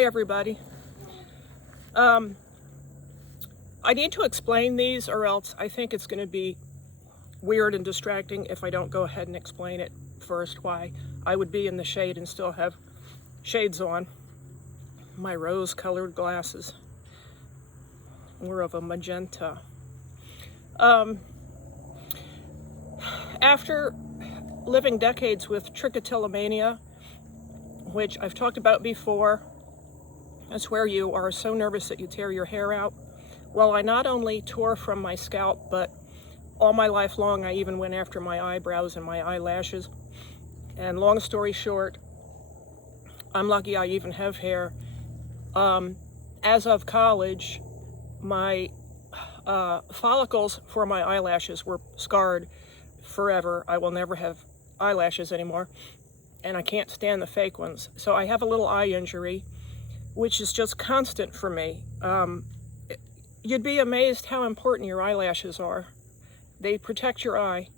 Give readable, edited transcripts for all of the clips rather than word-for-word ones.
Hi everybody. I need to explain these or else I think it's going to be weird and distracting if I don't go ahead and explain it first why I would be in the shade and still have shades on. My rose-colored glasses were of a magenta. After living decades with trichotillomania, which I've talked about before, that's where you are so nervous that you tear your hair out. Well, I not only tore from my scalp, but all my life long I even went after my eyebrows and my eyelashes. And long story short, I'm lucky I even have hair. As of college, my follicles for my eyelashes were scarred forever. I will never have eyelashes anymore, and I can't stand the fake ones. So I have a little eye injury, which is just constant for me. You'd be amazed how important your eyelashes are. They protect your eye.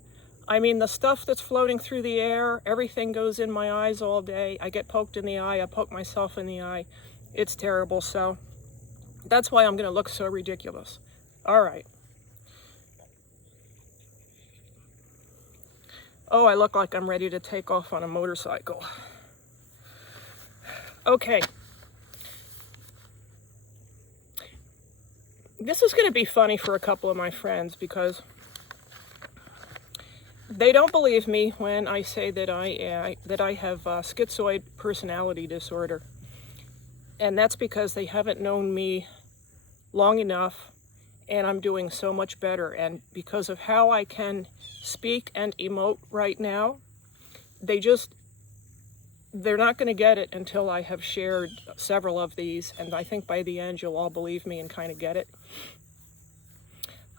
I mean, the stuff that's floating through the air, everything goes in my eyes all day. I get poked in the eye, I poke myself in the eye. It's terrible, so that's why I'm gonna look so ridiculous. All right. Oh, I look like I'm ready to take off on a motorcycle. Okay. This is going to be funny for a couple of my friends because they don't believe me when I say that I have schizoid personality disorder. And that's because they haven't known me long enough, and I'm doing so much better. And because of how I can speak and emote right now, they're not going to get it until I have shared several of these, and I think by the end you'll all believe me and kind of get it.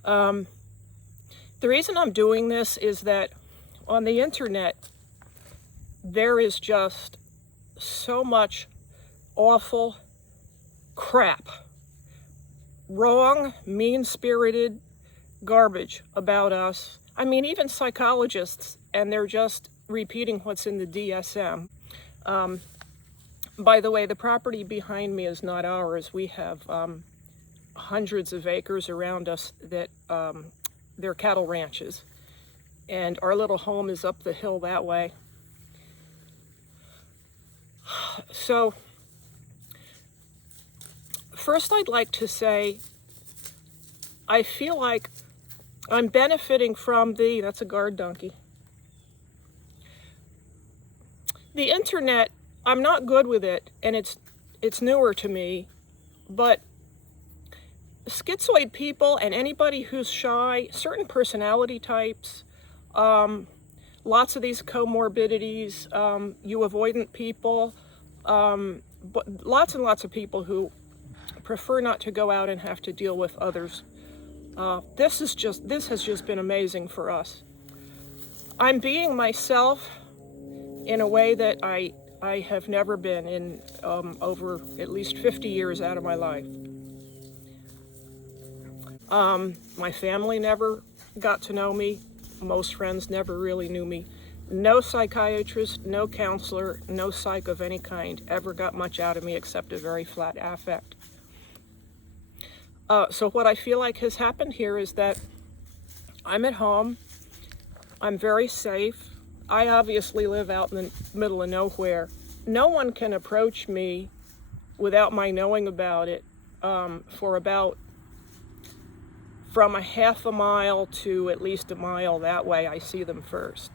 The reason I'm doing this is that on the internet there is just so much awful crap, wrong, mean-spirited garbage about us. I mean, even psychologists, and they're just repeating what's in the DSM. By the way, the property behind me is not ours. We have hundreds of acres around us that they're cattle ranches, and our little home is up the hill that way. So first I'd like to say I feel like I'm benefiting from that's a guard donkey. The internet, I'm not good with it, and it's newer to me, but schizoid people and anybody who's shy, certain personality types, lots of these comorbidities, you avoidant people, but lots and lots of people who prefer not to go out and have to deal with others. This has just been amazing for us. I'm being myself in a way that I have never been in over at least 50 years out of my life. My family never got to know me. Most friends never really knew me. No psychiatrist, no counselor, no psych of any kind ever got much out of me except a very flat affect. So what I feel like has happened here is that I'm at home. I'm very safe. I obviously live out in the middle of nowhere. No one can approach me without my knowing about it for about from a half a mile to at least a mile. That way I see them first.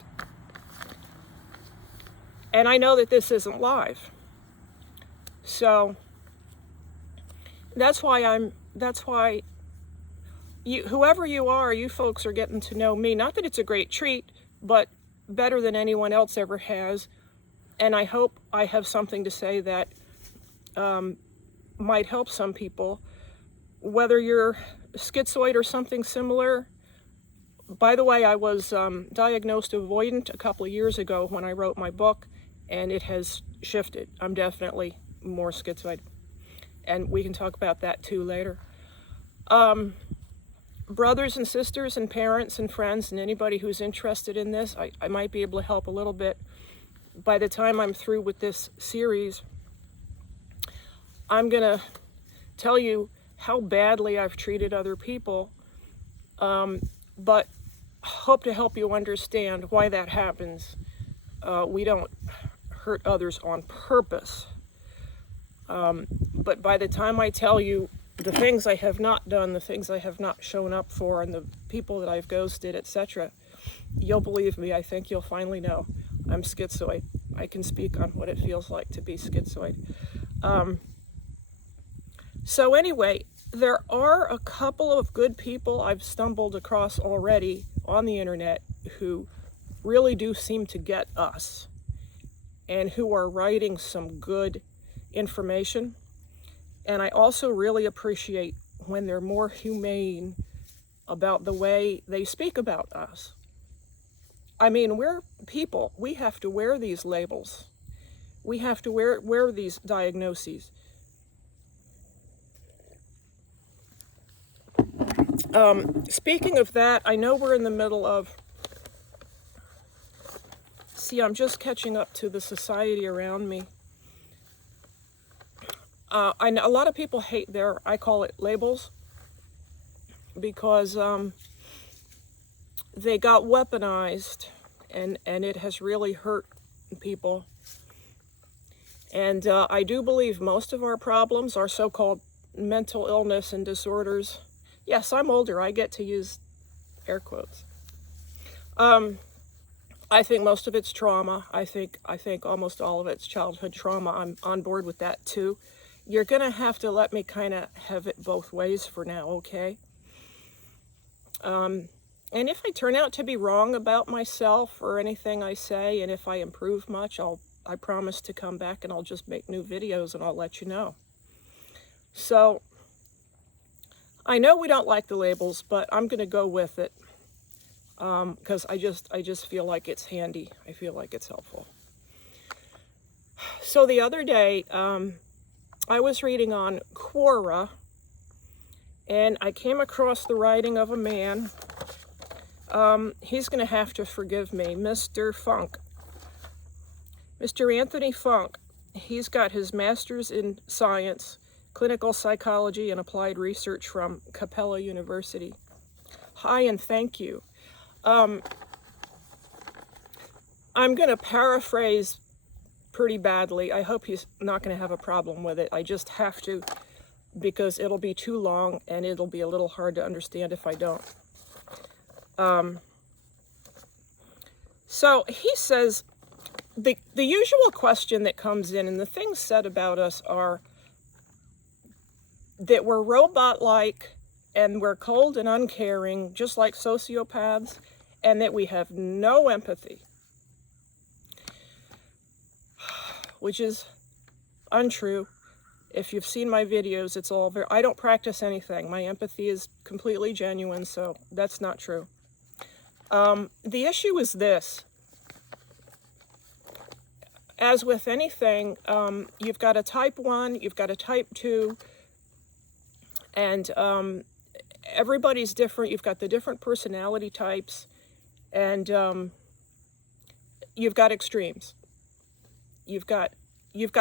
And I know that this isn't live. So that's why whoever you are, you folks are getting to know me. Not that it's a great treat, but better than anyone else ever has. And I hope I have something to say that might help some people, whether you're schizoid or something similar. By the way, I was diagnosed avoidant a couple of years ago when I wrote my book, and it has shifted. I'm definitely more schizoid, and we can talk about that too later. Brothers and sisters and parents and friends and anybody who's interested in this, I might be able to help a little bit. By the time I'm through with this series, I'm going to tell you how badly I've treated other people, but hope to help you understand why that happens. We don't hurt others on purpose. But by the time I tell you the things I have not done, the things I have not shown up for, and the people that I've ghosted, etc., you'll believe me. I think you'll finally know I'm schizoid. I can speak on what it feels like to be schizoid. So anyway, there are a couple of good people I've stumbled across already on the internet who really do seem to get us and who are writing some good information. And I also really appreciate when they're more humane about the way they speak about us. I mean, we're people. We have to wear these labels. We have to wear these diagnoses. Speaking of that, I know we're in the middle of... See, I'm just catching up to the society around me. I know a lot of people hate I call it labels, because they got weaponized, and it has really hurt people. And I do believe most of our problems are so-called mental illness and disorders. Yes, I'm older. I get to use air quotes. I think most of it's trauma. I think almost all of it's childhood trauma. I'm on board with that too. You're going to have to let me kind of have it both ways for now, okay? And if I turn out to be wrong about myself or anything I say, and if I improve much, I promise to come back and I'll just make new videos and I'll let you know. So, I know we don't like the labels, but I'm going to go with it. Because I just feel like it's handy. I feel like it's helpful. So the other day, I was reading on Quora, and I came across the writing of a man. He's going to have to forgive me, Mr. Funk. Mr. Anthony Funk. He's got his master's in science, clinical psychology, and applied research from Capella University. Hi, and thank you. I'm going to paraphrase pretty badly. I hope he's not going to have a problem with it. I just have to, because it'll be too long and it'll be a little hard to understand if I don't. So he says, the usual question that comes in, and the things said about us are that we're robot-like, and we're cold and uncaring, just like sociopaths, and that we have no empathy, which is untrue. If you've seen my videos, it's all very... I don't practice anything. My empathy is completely genuine, so that's not true. The issue is this. As with anything, you've got a type 1, you've got a type 2, and everybody's different. You've got the different personality types, and you've got extremes. You've got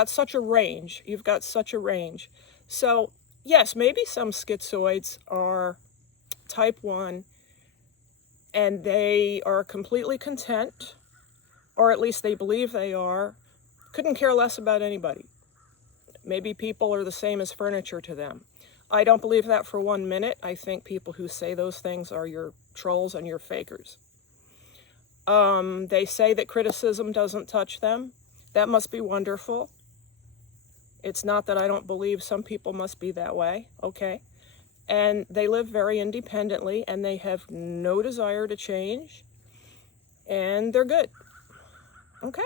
such a range. You've got such a range. So yes, maybe some schizoids are type 1, and they are completely content, or at least they believe they are. Couldn't care less about anybody. Maybe people are the same as furniture to them. I don't believe that for 1 minute. I think people who say those things are your trolls and your fakers. They say that criticism doesn't touch them. That must be wonderful. It's not that I don't believe some people must be that way, okay? And they live very independently, and they have no desire to change, and they're good. Okay,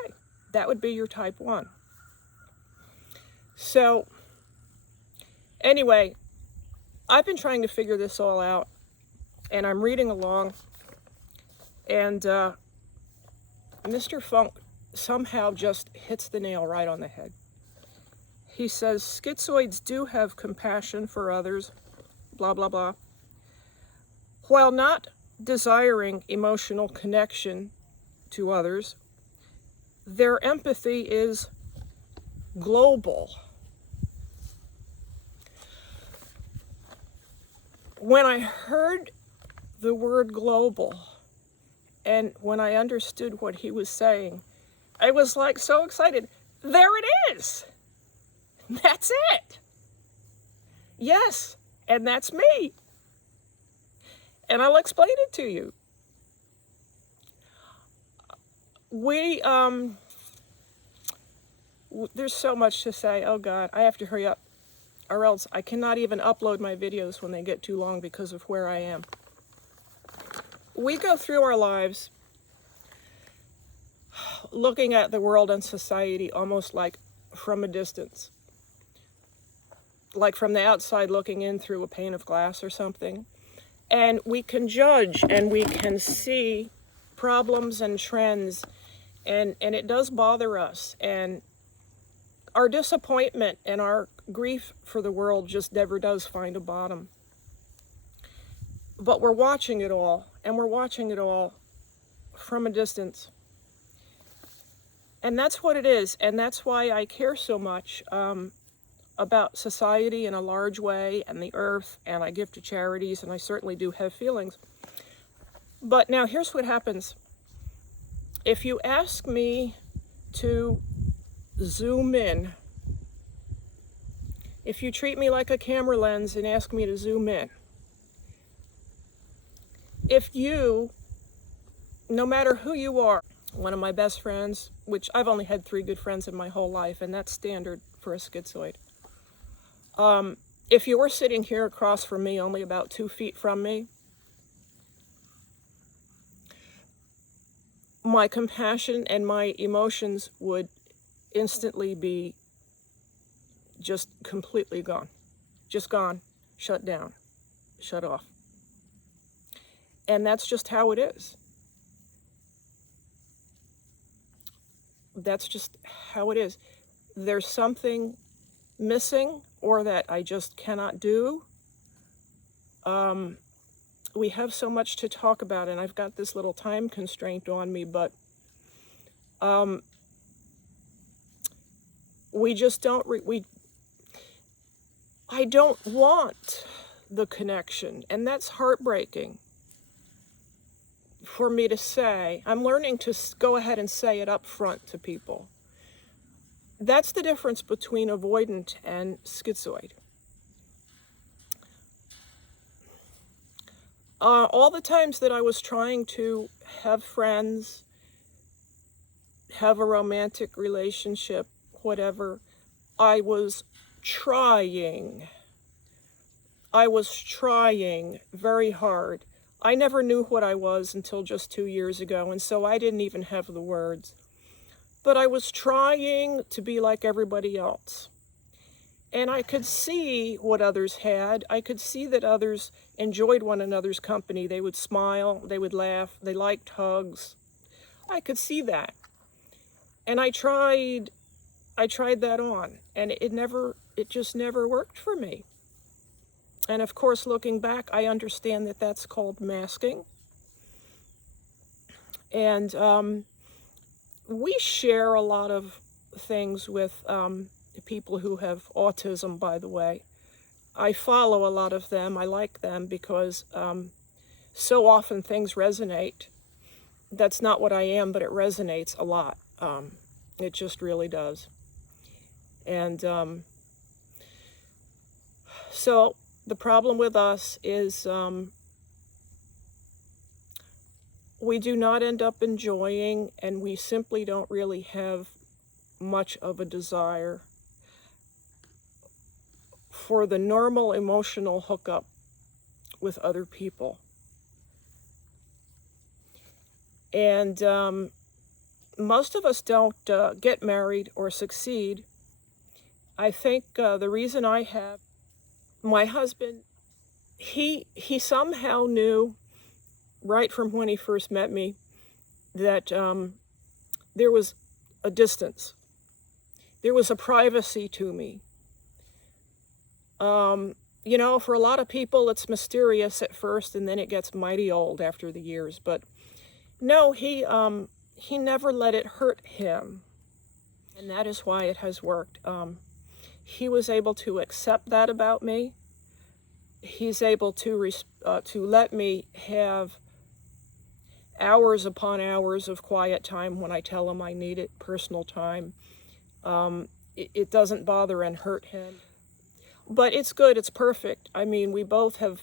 that would be your type 1. So, anyway, I've been trying to figure this all out, and I'm reading along, and Mr. Funk somehow just hits the nail right on the head. He says, schizoids do have compassion for others, blah, blah, blah, while not desiring emotional connection to others. Their empathy is global. When I heard the word global, and when I understood what he was saying, I was like so excited. There it is. That's it. Yes, and that's me. And I'll explain it to you. There's so much to say. Oh God, I have to hurry up, or else I cannot even upload my videos when they get too long because of where I am. We go through our lives looking at the world and society almost like from a distance. Like from the outside looking in through a pane of glass or something. And we can judge and we can see problems and trends, and it does bother us. And our disappointment and our grief for the world just never does find a bottom. But we're watching it all, and we're watching it all from a distance. And that's what it is, and that's why I care so much about society in a large way, and the earth, and I give to charities, and I certainly do have feelings. But now here's what happens. If you ask me to zoom in, if you treat me like a camera lens and ask me to zoom in, if you, no matter who you are, one of my best friends, which I've only had 3 good friends in my whole life, and that's standard for a schizoid. If you were sitting here across from me, only about 2 feet from me, my compassion and my emotions would instantly be just completely gone. Just gone, shut down, shut off. And that's just how it is. That's just how it is. There's something missing or that I just cannot do. We have so much to talk about, and I've got this little time constraint on me, but we just don't, I don't want the connection, and that's heartbreaking for me to say. I'm learning to go ahead and say it up front to people. That's the difference between avoidant and schizoid. All the times that I was trying to have friends, have a romantic relationship, whatever, I was trying very hard. I never knew what I was until just 2 years ago, and so I didn't even have the words. But I was trying to be like everybody else. And I could see what others had. I could see that others enjoyed one another's company. They would smile, they would laugh, they liked hugs. I could see that. And I tried that on, and it just never worked for me. And of course, looking back, I understand that that's called masking. And we share a lot of things with people who have autism, by the way. I follow a lot of them. I like them because so often things resonate. That's not what I am, but it resonates a lot. It just really does. And so the problem with us is we do not end up enjoying, and we simply don't really have much of a desire for the normal emotional hookup with other people. And most of us don't get married or succeed. I think the reason I have, my husband, he somehow knew right from when he first met me that there was a distance. There was a privacy to me. You know, for a lot of people, it's mysterious at first, and then it gets mighty old after the years. But no, he never let it hurt him, and that is why it has worked. He was able to accept that about me, he's able to let me have hours upon hours of quiet time when I tell him I need it, personal time. It doesn't bother and hurt him. But it's good, it's perfect. I mean, we both have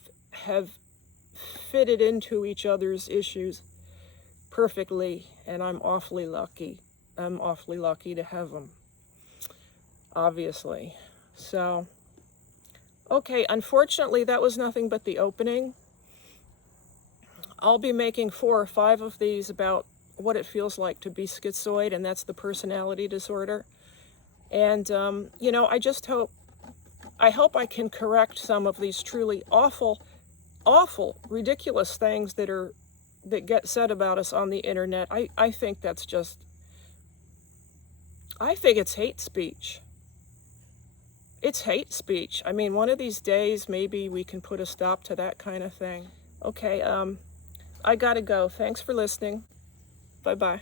fitted into each other's issues perfectly, and I'm awfully lucky. I'm awfully lucky to have him, obviously. So, okay, unfortunately, that was nothing but the opening. I'll be making 4 or 5 of these about what it feels like to be schizoid, and that's the personality disorder. And, you know, I hope I can correct some of these truly awful, ridiculous things that get said about us on the internet. I think that's just, I think it's hate speech. It's hate speech. I mean, one of these days, maybe we can put a stop to that kind of thing. Okay, I gotta go. Thanks for listening. Bye-bye.